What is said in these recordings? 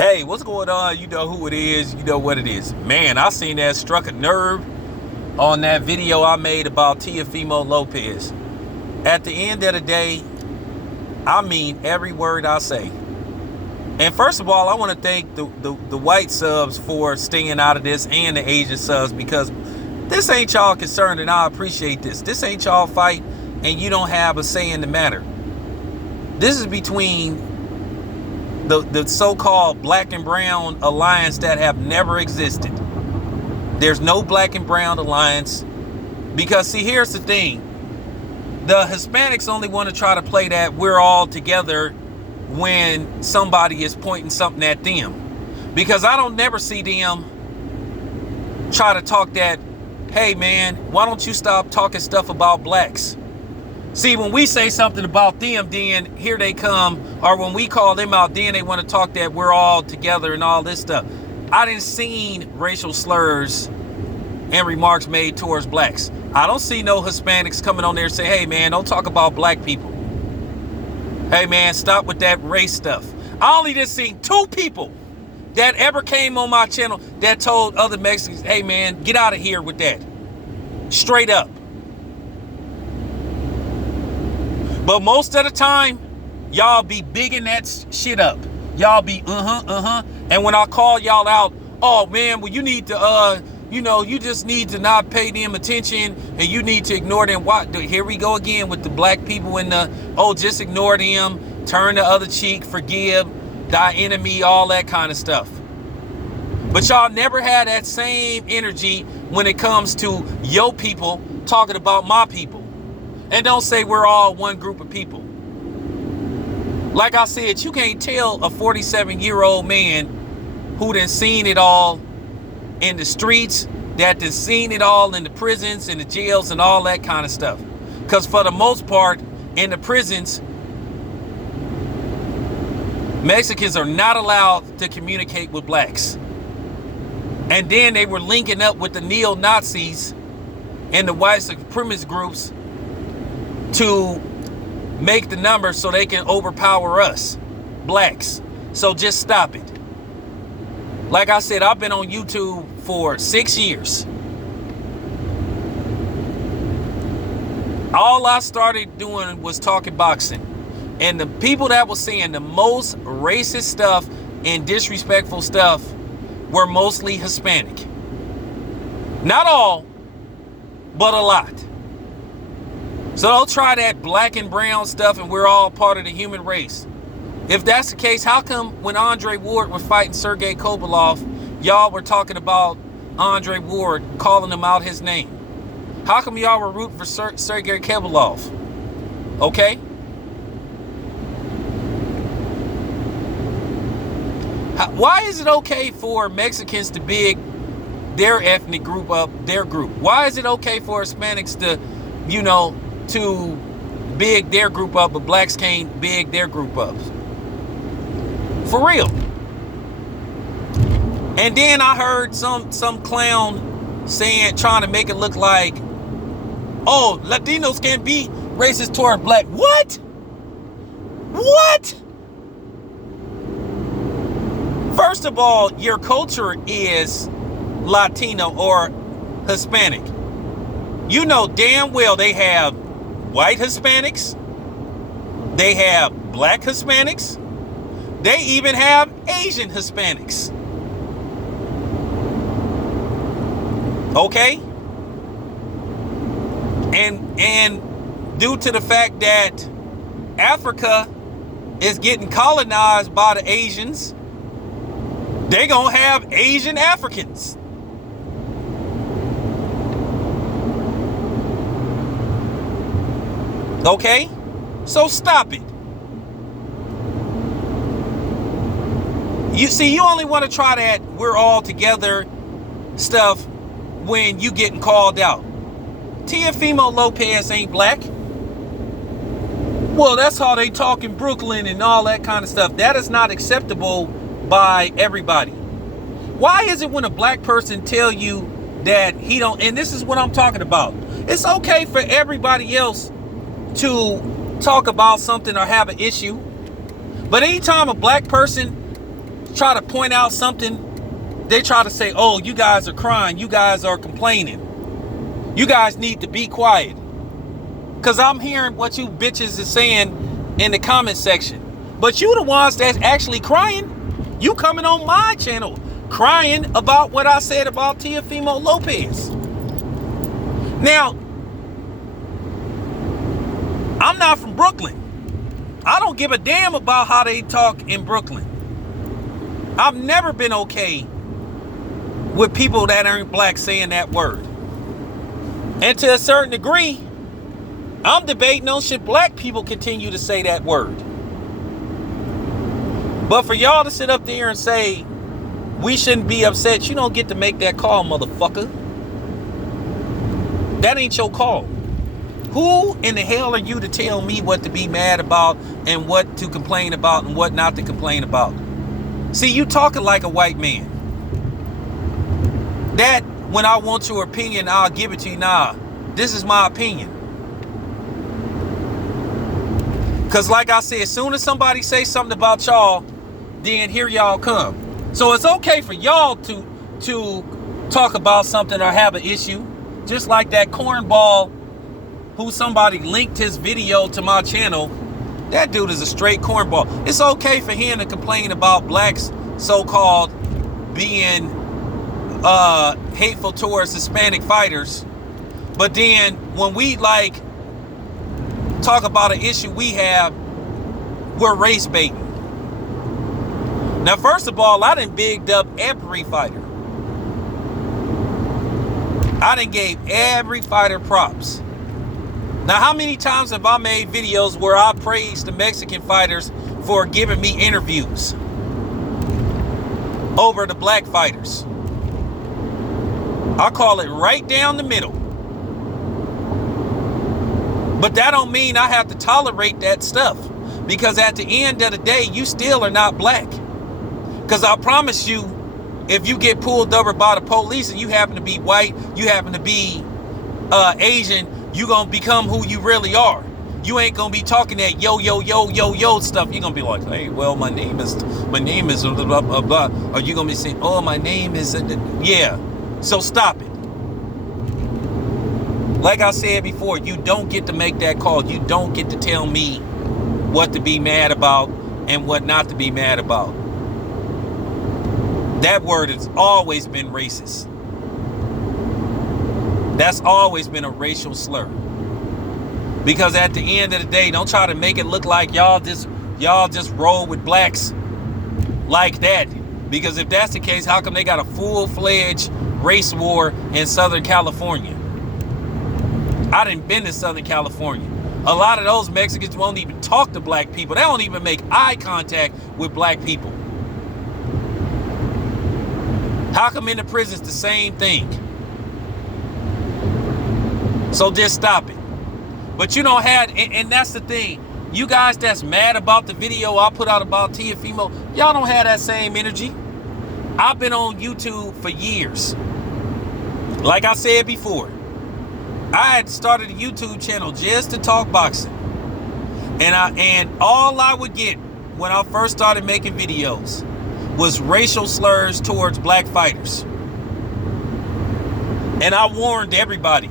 Hey, what's going on? You know who it is. You know what it is. Man, I seen that struck a nerve on that video I made about Teofimo Lopez. At the end of the day, I mean every word I say. And first of all, I want to thank the white subs for staying out of this and the Asian subs, because this ain't y'all concern, and I appreciate this. This ain't y'all fight, and you don't have a say in the matter. This is between the so-called black and brown alliance that have never existed. There's no black and brown alliance, because see, here's the thing. The Hispanics only want to try to play that we're all together when somebody is pointing something at them, because I don't never see them try to talk that, hey man, why don't you stop talking stuff about blacks? See, when we say something about them, then here they come, or when we call them out, then they want to talk that we're all together and all this stuff. I didn't see racial slurs and remarks made towards blacks. I don't see no Hispanics coming on there and say, hey man, don't talk about black people. Hey man, stop with that race stuff. I only just seen 2 people that ever came on my channel that told other Mexicans, hey man, get out of here with that. Straight up. But most of the time, y'all be bigging that shit up. Y'all be And when I call y'all out, oh man, well you need to you just need to not pay them attention, and you need to ignore them. What? Here we go again with the black people and just ignore them, turn the other cheek, forgive thy enemy, all that kind of stuff. But y'all never had that same energy when it comes to your people talking about my people. And don't say we're all one group of people. Like I said, you can't tell a 47-year-old man who done seen it all in the streets, that done seen it all in the prisons and the jails and all that kind of stuff. Because for the most part, in the prisons, Mexicans are not allowed to communicate with blacks. And then they were linking up with the neo-Nazis and the white supremacist groups to make the numbers so they can overpower us, blacks. So just stop it. Like I said, I've been on YouTube for 6 years. All I started doing was talking boxing. And the people that were saying the most racist stuff and disrespectful stuff were mostly Hispanic. Not all, but a lot. So don't try that black and brown stuff and we're all part of the human race. If that's the case, how come when Andre Ward was fighting Sergey Kovalev, y'all were talking about Andre Ward, calling him out his name? How come y'all were rooting for Sergey Kovalev? Okay? Why is it okay for Mexicans to big their ethnic group up, their group? Why is it okay for Hispanics to, to big their group up, but blacks can't big their group up? For real. And then I heard some clown trying to make it look like, oh, Latinos can't be racist toward black. What? What? First of all, your culture is Latino or Hispanic. You know damn well they have white Hispanics. They have black Hispanics. They even have Asian Hispanics. Okay? And due to the fact that Africa is getting colonized by the Asians, they're gonna have Asian Africans. Okay? So stop it. You see, you only want to try that we're all together stuff when you getting called out. Teofimo Lopez ain't black. Well, that's how they talk in Brooklyn and all that kind of stuff. That is not acceptable by everybody. Why is it when a black person tell you that he don't, and this is what I'm talking about. It's okay for everybody else to talk about something or have an issue. But anytime a black person try to point out something, they try to say, oh, you guys are crying, you guys are complaining, you guys need to be quiet. Because I'm hearing what you bitches is saying in the comment section. But you the ones that's actually crying. You coming on my channel crying about what I said about Teofimo Lopez. Now, I'm not from Brooklyn. I don't give a damn about how they talk in Brooklyn. I've never been okay with people that aren't black saying that word. And to a certain degree, I'm debating on should black people continue to say that word. But for y'all to sit up there and say, we shouldn't be upset, you don't get to make that call, motherfucker. That ain't your call. Who in the hell are you to tell me what to be mad about and what to complain about and what not to complain about? See, you talking like a white man. That when I want your opinion, I'll give it to you. Nah, this is my opinion. Because like I said, as soon as somebody say something about y'all, then here y'all come. So it's okay for y'all to talk about something or have an issue. Just like that cornball who somebody linked his video to my channel. That dude is a straight cornball. It's okay for him to complain about blacks so-called being hateful towards Hispanic fighters. But then when we like talk about an issue we have, we're race baiting. Now, first of all, I done bigged up every fighter. I done gave every fighter props. Now, how many times have I made videos where I praised the Mexican fighters for giving me interviews over the black fighters? I call it right down the middle. But that don't mean I have to tolerate that stuff. Because at the end of the day, you still are not black. Because I promise you, if you get pulled over by the police and you happen to be white, you happen to be Asian, you gonna become who you really are. You ain't gonna be talking that yo stuff. You're gonna be like, hey, well, my name is blah, blah, blah, blah. Or you gonna be saying, oh, my name is, yeah. So stop it. Like I said before, you don't get to make that call. You don't get to tell me what to be mad about and what not to be mad about. That word has always been racist. That's always been a racial slur. Because at the end of the day, don't try to make it look like y'all just roll with blacks like that. Because if that's the case, how come they got a full-fledged race war in Southern California? I done been to Southern California. A lot of those Mexicans won't even talk to black people. They don't even make eye contact with black people. How come in the prison's the same thing? So just stop it. But you don't have, and that's the thing. You guys that's mad about the video I put out about Teofimo, y'all don't have that same energy. I've been on YouTube for years. Like I said before, I had started a YouTube channel just to talk boxing. And all I would get when I first started making videos was racial slurs towards black fighters. And I warned everybody,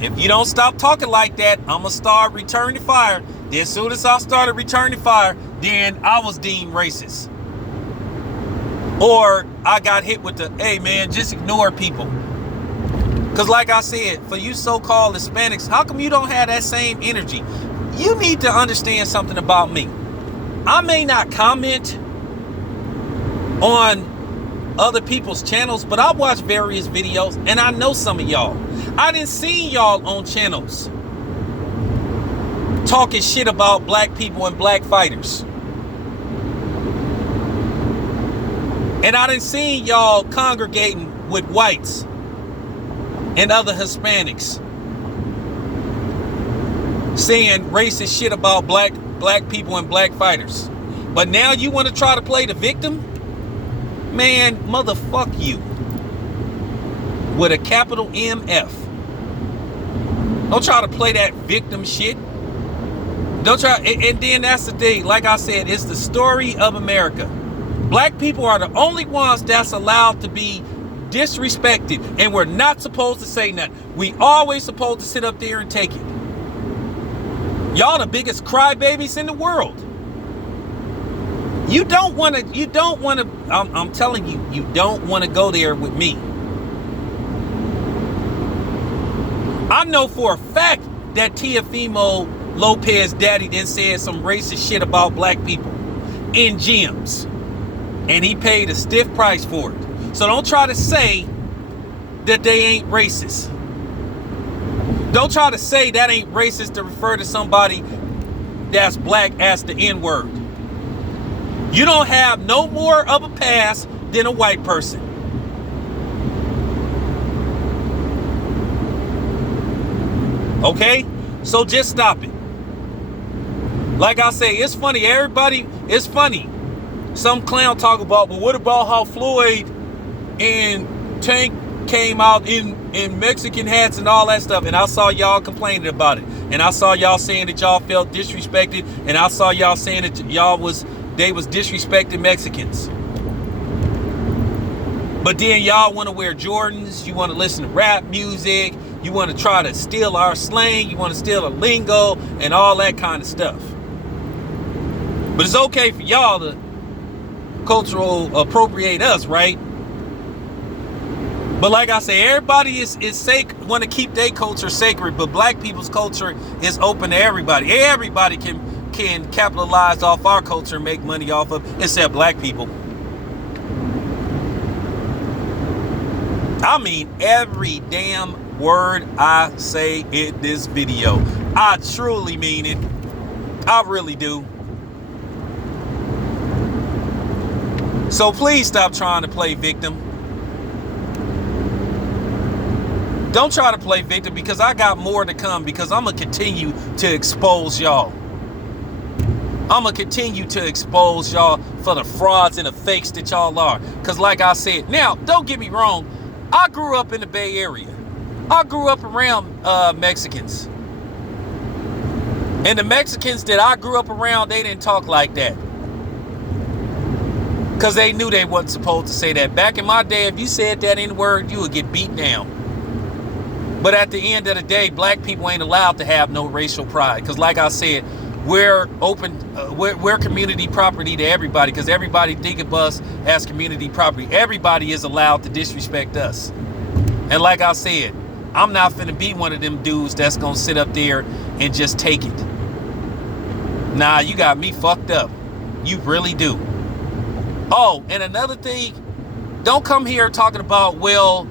if you don't stop talking like that, I'm gonna start returning fire. Then as soon as I started returning fire, then I was deemed racist. Or I got hit with the, hey man, just ignore people. Because like I said, for you so-called Hispanics, how come you don't have that same energy? You need to understand something about me. I may not comment on other people's channels, but I watch various videos and I know some of y'all. I didn't see y'all on channels talking shit about black people and black fighters. And I didn't see y'all congregating with whites and other Hispanics saying racist shit about black people and black fighters. But now you want to try to play the victim? Man, motherfuck you. With a capital MF. Don't try to play that victim shit. Don't try, and then that's the thing. Like I said, it's the story of America. Black people are the only ones that's allowed to be disrespected, and we're not supposed to say nothing. We always supposed to sit up there and take it. Y'all the biggest crybabies in the world. You don't want to, I'm telling you, you don't want to go there with me. I know for a fact that Teofimo Lopez daddy then said some racist shit about black people in gyms. And he paid a stiff price for it. So don't try to say that they ain't racist. Don't try to say that ain't racist to refer to somebody that's black as the N-word. You don't have no more of a pass than a white person. Okay? So just stop it. Like I say, it's funny. It's funny. Some clown talk about, but what about how Floyd and Tank came out in Mexican hats and all that stuff? And I saw y'all complaining about it. And I saw y'all saying that y'all felt disrespected. And I saw y'all saying that they was disrespecting Mexicans. But then y'all want to wear Jordans. You want to listen to rap music. You want to try to steal our slang. You want to steal a lingo and all that kind of stuff. But it's okay for y'all to cultural appropriate us, right? But like I say, everybody is want to keep their culture sacred, but black people's culture is open to everybody. Everybody can capitalize off our culture and make money off of, except black people. I mean every damn word I say in this video. I truly mean it. I really do. So please stop trying to play victim. Don't try to play victim, because I got more to come, because I'm going to continue to expose y'all. I'm going to continue to expose y'all for the frauds and the fakes that y'all are. Because like I said, now, don't get me wrong. I grew up in the Bay Area. I grew up around Mexicans. And the Mexicans that I grew up around, they didn't talk like that. Because they knew they wasn't supposed to say that. Back in my day, if you said that N-word, you would get beat down. But at the end of the day, black people ain't allowed to have no racial pride. Because like I said, we're open, we're community property to everybody. Because everybody think of us as community property. Everybody is allowed to disrespect us. And like I said, I'm not finna be one of them dudes that's gonna sit up there and just take it. Nah, you got me fucked up. You really do. Oh, and another thing, don't come here talking about, well,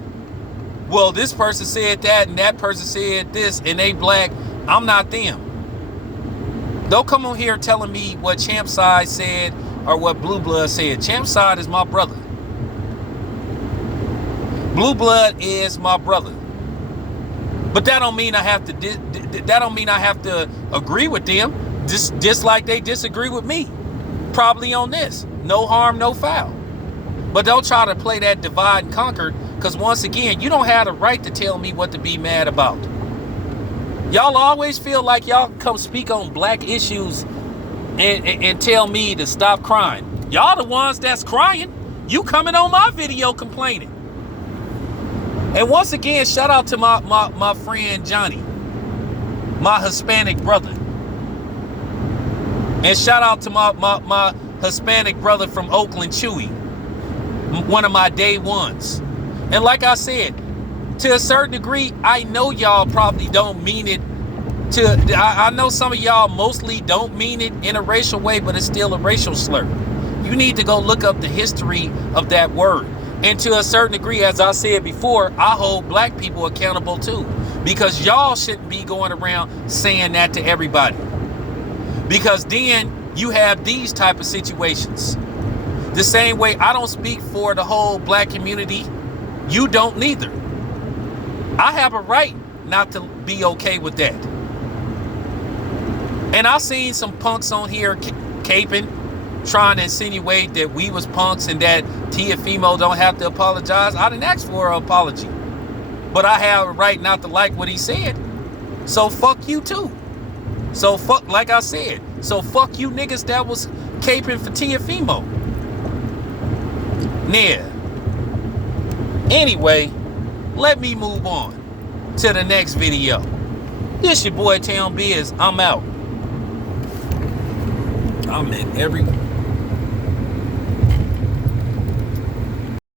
this person said that and that person said this and they black. I'm not them. Don't come on here telling me what Champ Side said or what Blue Blood said. Champ Side is my brother. Blue Blood is my brother. But that don't mean I have to agree with them. Just like they disagree with me. Probably on this. No harm, no foul. But don't try to play that divide and conquer, because once again, you don't have the right to tell me what to be mad about. Y'all always feel like y'all come speak on black issues and tell me to stop crying. Y'all the ones that's crying. You coming on my video complaining. And once again, shout out to my friend Johnny, my Hispanic brother. And shout out to my Hispanic brother from Oakland, Chewy, one of my day ones. And like I said, to a certain degree, I know y'all probably don't mean it I know some of y'all mostly don't mean it in a racial way, but it's still a racial slur. You need to go look up the history of that word. And to a certain degree, as I said before, I hold black people accountable too, because y'all shouldn't be going around saying that to everybody. Because then you have these type of situations. The same way I don't speak for the whole black community, you don't neither. I have a right not to be okay with that. And I seen some punks on here caping, trying to insinuate that we was punks and that Teofimo don't have to apologize. I didn't ask for an apology, but I have a right not to like what he said. So fuck you too. So fuck, like I said, so fuck you niggas that was caping for Teofimo. Yeah. Anyway, let me move on to the next video. This your boy Town Biz. I'm out. I'm in every